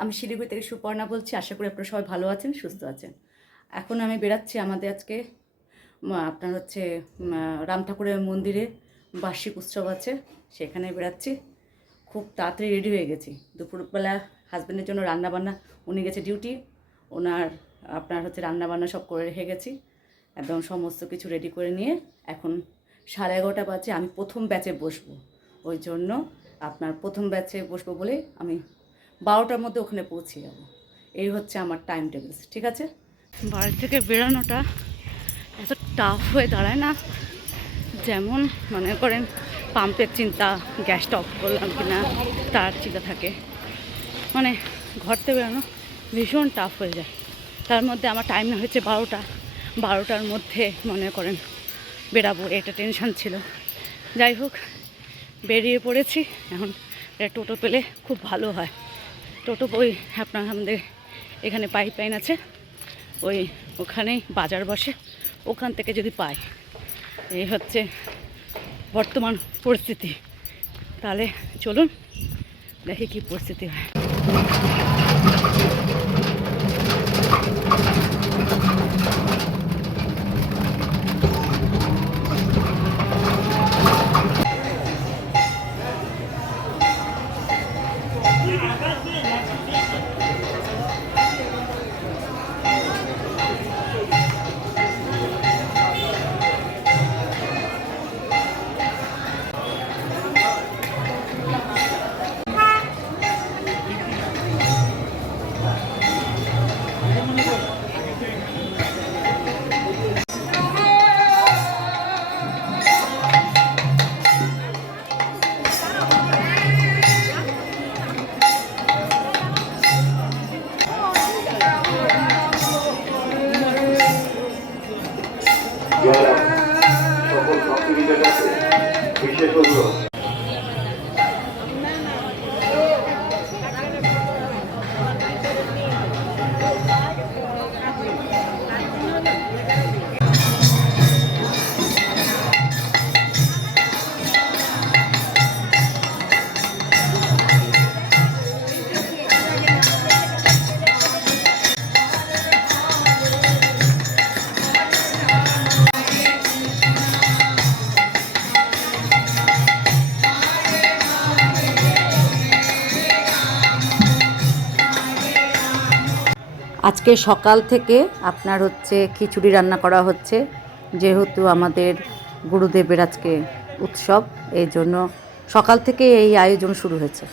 আমি শিলিগুড়ি থেকে সুপর্ণা বলছি। আশা করি আপনারা সবাই ভালো আছেন, সুস্থ আছেন। এখন আমি বেরাচ্ছি আমাদের আজকে আপনার হচ্ছে রাম ঠাকুরের মন্দিরে বার্ষিক উৎসব আছে, সেখানে বেরাচ্ছি খুব তাড়াতাড়ি রেডি হয়ে গেছি। দুপুরবেলা হাজব্যান্ডের জন্য রান্নাবান্না, উনি গেছে ডিউটি ওনার, আপনার হচ্ছে রান্নাবান্না সব করে রেখে গেছি। একদম সমস্ত কিছু রেডি করে নিয়ে এখন সাড়ে এগারোটা বাজে, আমি প্রথম ব্যাচে বসবো। ওই জন্য আপনার প্রথম ব্যাচে বসবো বলে আমি বারোটার মধ্যে ওখানে পৌঁছে যাব। এই হচ্ছে আমার টাইম টেবিল ঠিক আছে? বাড়ি থেকে বেরোনোটা এত টাফ হয়ে দাঁড়ায় না। যেমন মনে করেন পাম্পের চিন্তা গ্যাসটা অফ করলাম কি না তার চিন্তা থাকে। মানে ঘর থেকে বেরোনো ভীষণ টাফ হয়ে যায়। তার মধ্যে আমার টাইম হয়েছে বারোটা। বারোটার মধ্যে মনে করেন বেরাবো, এটা টেনশন ছিল। যাই হোক, বেরিয়ে পড়েছি। এখন টোটো পেলে খুব ভালো হয়। টোটো, ওই আপনার আমাদের এখানে পাইপ লাইন আছে। ওই ওখানেই বাজার বসে। ওখান থেকে যদি পাই, এই হচ্ছে বর্তমান পরিস্থিতি। তাহলে চলুন, দেখি কি পরিস্থিতি হয়। আজকে সকাল থেকে আপনার হচ্ছে খিচুড়ি রান্না করা হচ্ছে, যেহেতু আমাদের গুরুদেবের আজকে উৎসব, এই জন্য সকাল থেকে এই আয়োজন শুরু হয়েছে।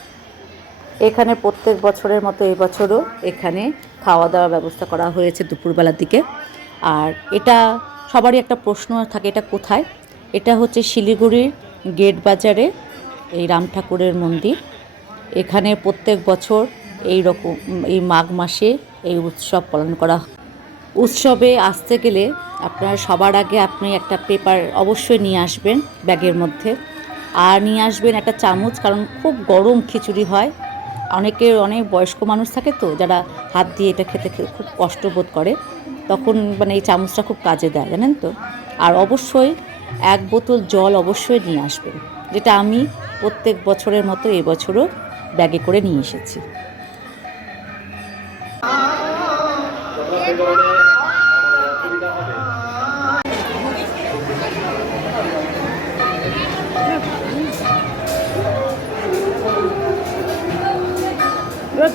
এখানে প্রত্যেক বছরের মতো এবছরও এখানে খাওয়া দাওয়ার ব্যবস্থা করা হয়েছে দুপুরবেলার দিকে। আর এটা সবারই একটা প্রশ্ন থাকে, এটা কোথায়? এটা হচ্ছে শিলিগুড়ির গেট বাজারে এই রাম ঠাকুরের মন্দির। এখানে প্রত্যেক বছর এই রকম, এই মাঘ মাসে এই উৎসব পালন করা উৎসবে আসতে গেলে আপনার সবার আগে আপনি একটা পেপার অবশ্যই নিয়ে আসবেন ব্যাগের মধ্যে। আর নিয়ে আসবেন একটা চামচ, কারণ খুব গরম খিচুড়ি হয়। অনেকের অনেক বয়স্ক মানুষ থাকে তো, যারা হাত দিয়ে এটা খেতে খুব কষ্ট বোধ করে। তখন মানে এই চামচটা খুব কাজে দেয়, জানেন তো? আর অবশ্যই এক বোতল জল অবশ্যই নিয়ে আসবেন, যেটা আমি প্রত্যেক বছরের মতো এবছরও ব্যাগে করে নিয়ে এসেছি।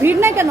ভিড় নাই কেন?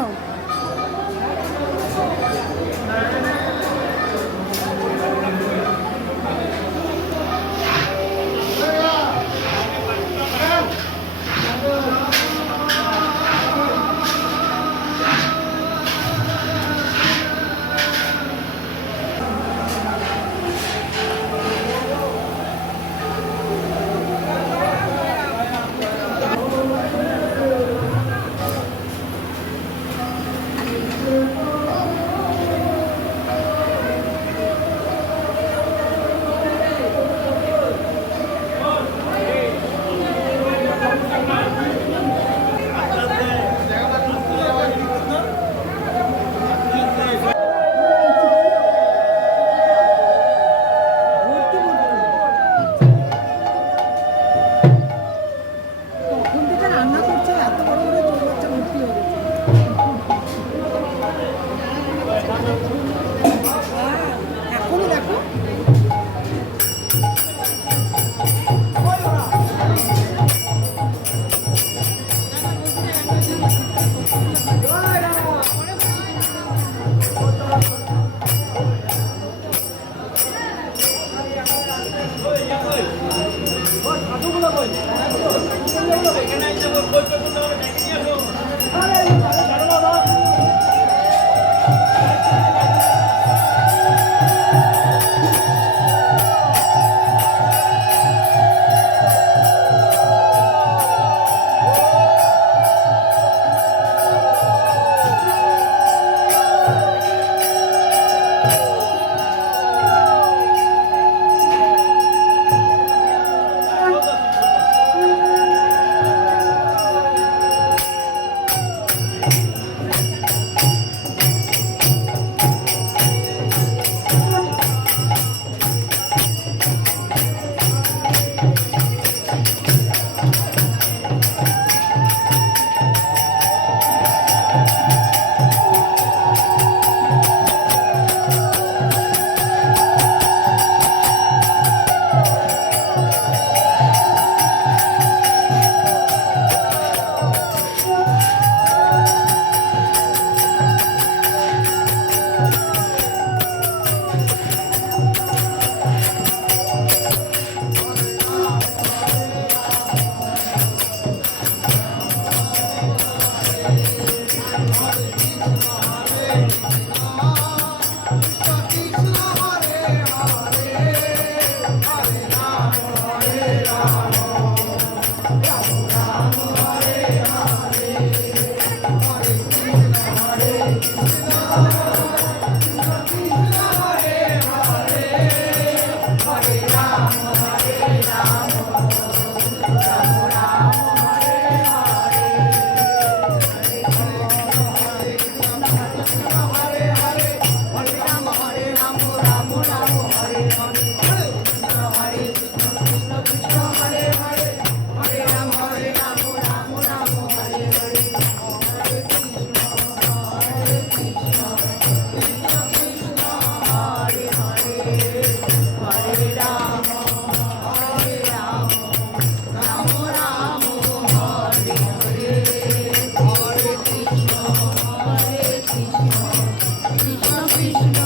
একটা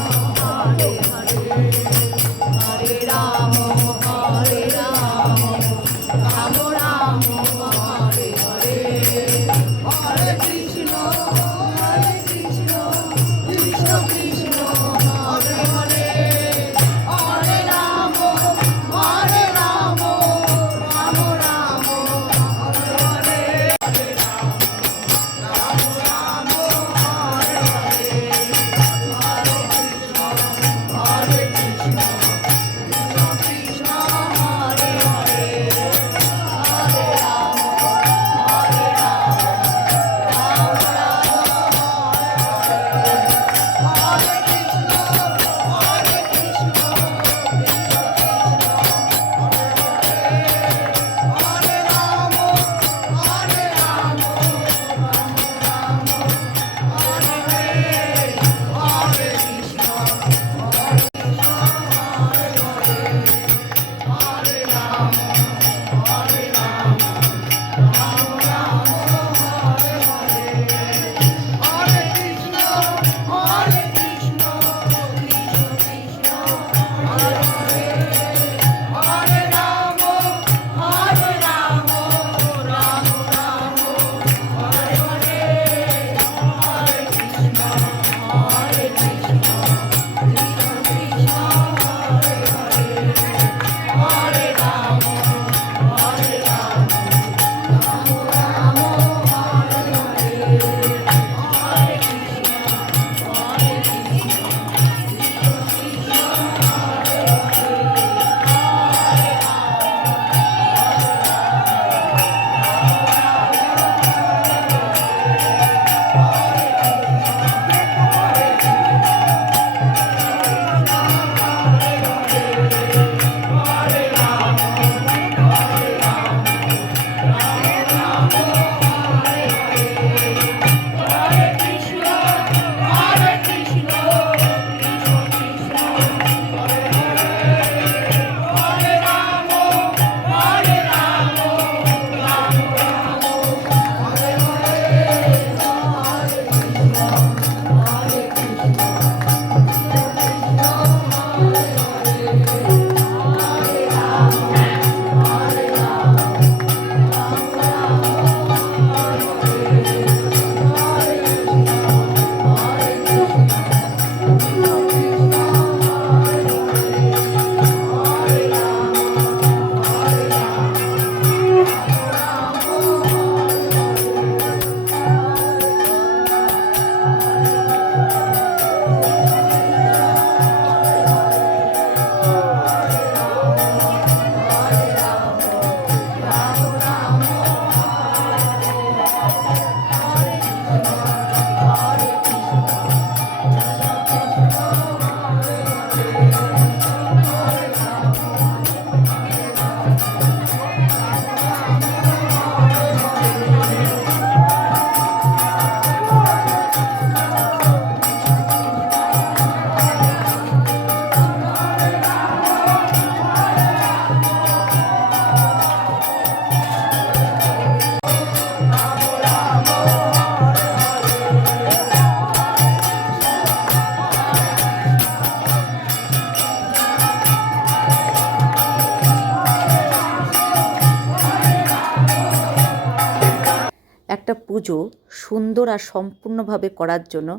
পুজো সুন্দর আর সম্পূর্ণভাবে করার জন্য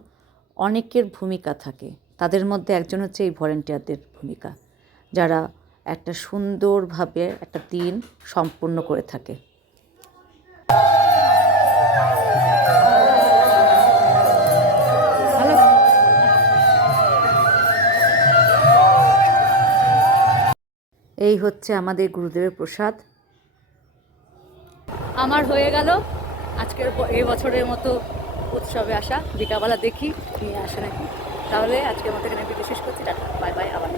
অনেকের ভূমিকা থাকে। তাদের মধ্যে একজন হচ্ছে এই ভলেন্টিয়ারদের ভূমিকা, যারা একটা সুন্দরভাবে একটা দিন সম্পূর্ণ করে থাকে। এই হচ্ছে আমাদের গুরুদেবের প্রসাদ। আমার হয়ে গেল। আজকের এই বছরের মতো উৎসবে আসা বিকালবেলা দেখি, নিয়ে আসে নাকি? তাহলে আজকের মতো এখানে ভিডিও শেষ করছি। টাটা। বাই বাই, আবার।